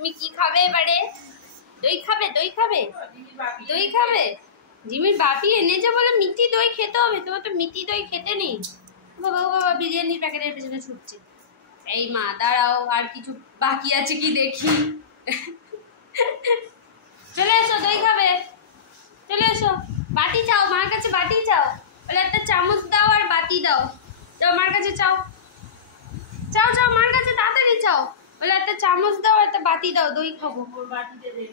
তুমি কি খাবে এবারে? দই খাবে? দই খাবে? দই খাবে? জিমির বাপি এনেছে বলে মিষ্টি দই খেতে হবে, তোমার তো মিষ্টি দই খেতে নেই। বাবা ও বাবা বিরিয়ানির প্যাকেটের পেছনে ছুটছে। এই মা দাঁড়াও, আর কিছু বাকি আছে কি দেখি। চলে এসো, দই খাবে? চলে এসো, বাটি চাও, মার কাছে বাটি চাও, বলে একটা চামচ দাও আর বাটি দাও। যাও মার কাছে চাও, চাও চাও মার কাছে তাড়াতাড়ি চাও, বলে একটা চামচ দাও আর একটা বাটি দাও, দই খাবো। বাটিতে দে,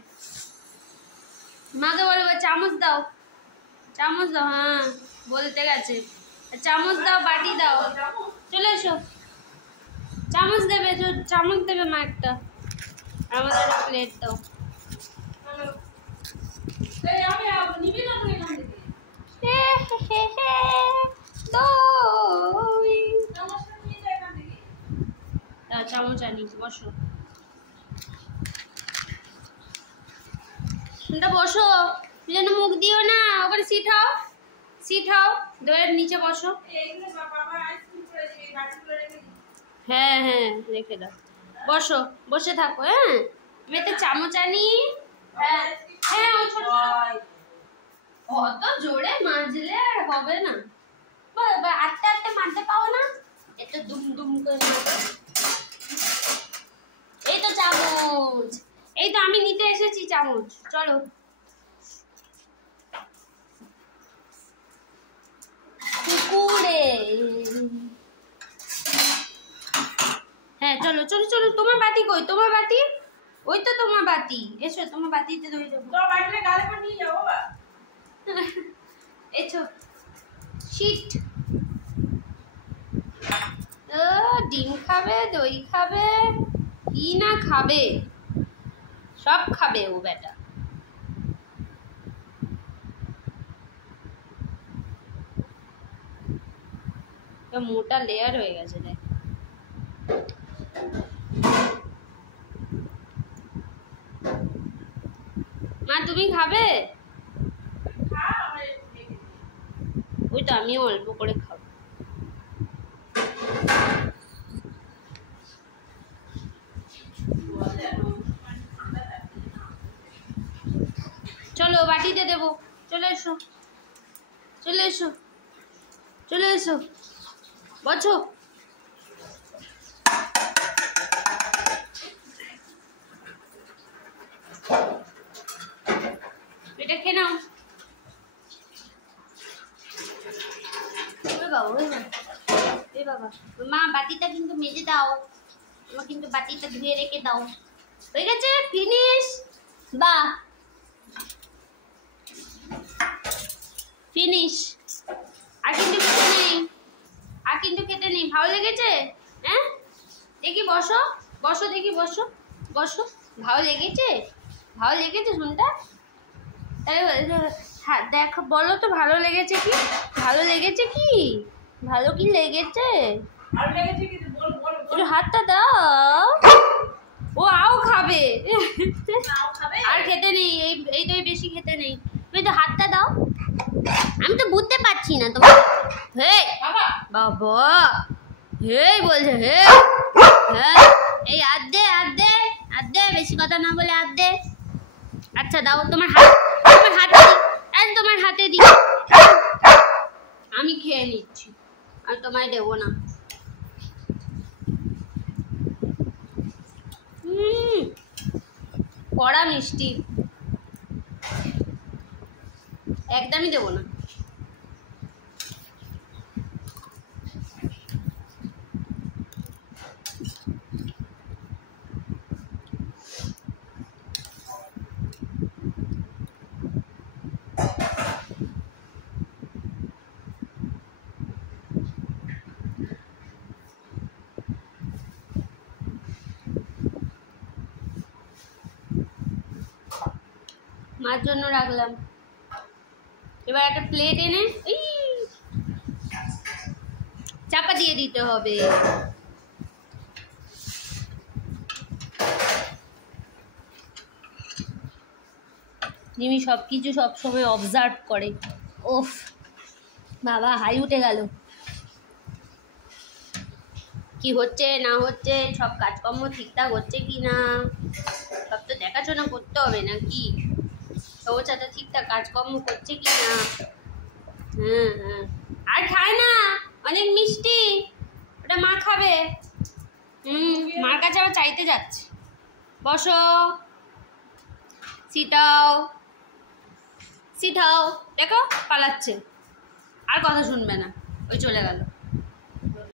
মাকে বলবো চামচ দাও, চামচ দাও। হ্যাঁ বলতে গেছে, চামচ দাও বাটি দাও। চলে এসো, চামচ দেবে, চামচ দেবে মা একটা, আমাদের প্লেট দাও। চামচ আনিস, বসো বসো, যেন মুখ দিও না, ওখানে সিট হও, সিট হও, দইয়ের নিচে বসো। হ্যাঁ হ্যাঁ রেখে দাও, বসো, বসে থাকো। হ্যাঁ আমি একটা চামচ আনি। হ্যাঁ হ্যাঁ অত জোরে মাজলে আর হবে না, আটটা আটটা মারতে পাও না, একটু দুম দুম করে। এই তো চামচ, এই তো আমি নিতে এসেছি চামচ, চলো। কুকুরে, হ্যাঁ চলো চলো চলো, তোমার বাটি কই? তোমার বাটি ওই তো, তোমার বাটি, এসো তোমার বাটিতে দই দেবো। তোমার বাটিতে গালে করে নিয়ে যাও বাবা। এসো, শিট। ডিম খাবে, দই খাবে, কি না খাবে, সব খাবে ও বেটা। মোটা লেয়ার হয়ে গেছে দেখ। মা তুমি খাবে? ওই তো আমিও অল্প করে খাবো। চলো বাটিতে দেবো, চলে এসো, চলে এসো, চলে এসো, বসো। এটা খেয়ে নাও। বাবা মা বাটিটা কিন্তু মেজে দাও, তোমার কিন্তু বাটিটা ধুয়ে রেখে দাও। হয়ে গেছে, ফিনিশ। বাহ, ফিনিশ। আর কিন্তু খেতে নেই, আর কিন্তু খেতে নেই। ভালো লেগেছে? হ্যাঁ দেখি বসো, বসো দেখি, বসো বসো। ভালো লেগেছে? ভালো লেগেছে শুনটা? হ্যাঁ দেখো, বলো তো ভালো লেগেছে কি? ভালো লেগেছে কি? ভালো কি লেগেছে? একটু হাতটা দাও। ও আও খাবে, আর খেতে নেই, এই দই বেশি খেতে নেই। তুমি তো হাতটা দাও, আমি তো বুঝতে পারছি না তোমার। হে বাবা, হে বলছে, হে হ্যাঁ, এই হাত দে, হাত দে, হাত দে, বেশি কথা না বলে হাত দে। আচ্ছা দাও, তোমার হাত, তোমার হাতে দি, তোমার হাতে দি, আমি খেয়ে নিচ্ছি, আর তোমায় দেবো না। কড়া মিষ্টি, একদমই দেবো না। মার জন্য রাখলাম, এবার একটা প্লেট এনে চাপা দিয়ে দিতে হবে। জিমি সবকিছু সবসময় অবজার্ভ করে। ওফ বাবা, হাই উঠে গেল। কি হচ্ছে না হচ্ছে, সব কাজকর্ম ঠিকঠাক হচ্ছে কি না, সব তো দেখাশোনা করতে হবে নাকি, সৌচাটা ঠিকঠাক কাজকর্ম করছে কি না। হ্যাঁ হ্যাঁ, আর খায় না, অনেক মিষ্টি, ওটা মা খাবে। মার কাছে আবার চাইতে যাচ্ছে। বসো, সিটাও সিটাও, দেখো পালাচ্ছে, আর কথা শুনবে না, ওই চলে গেল।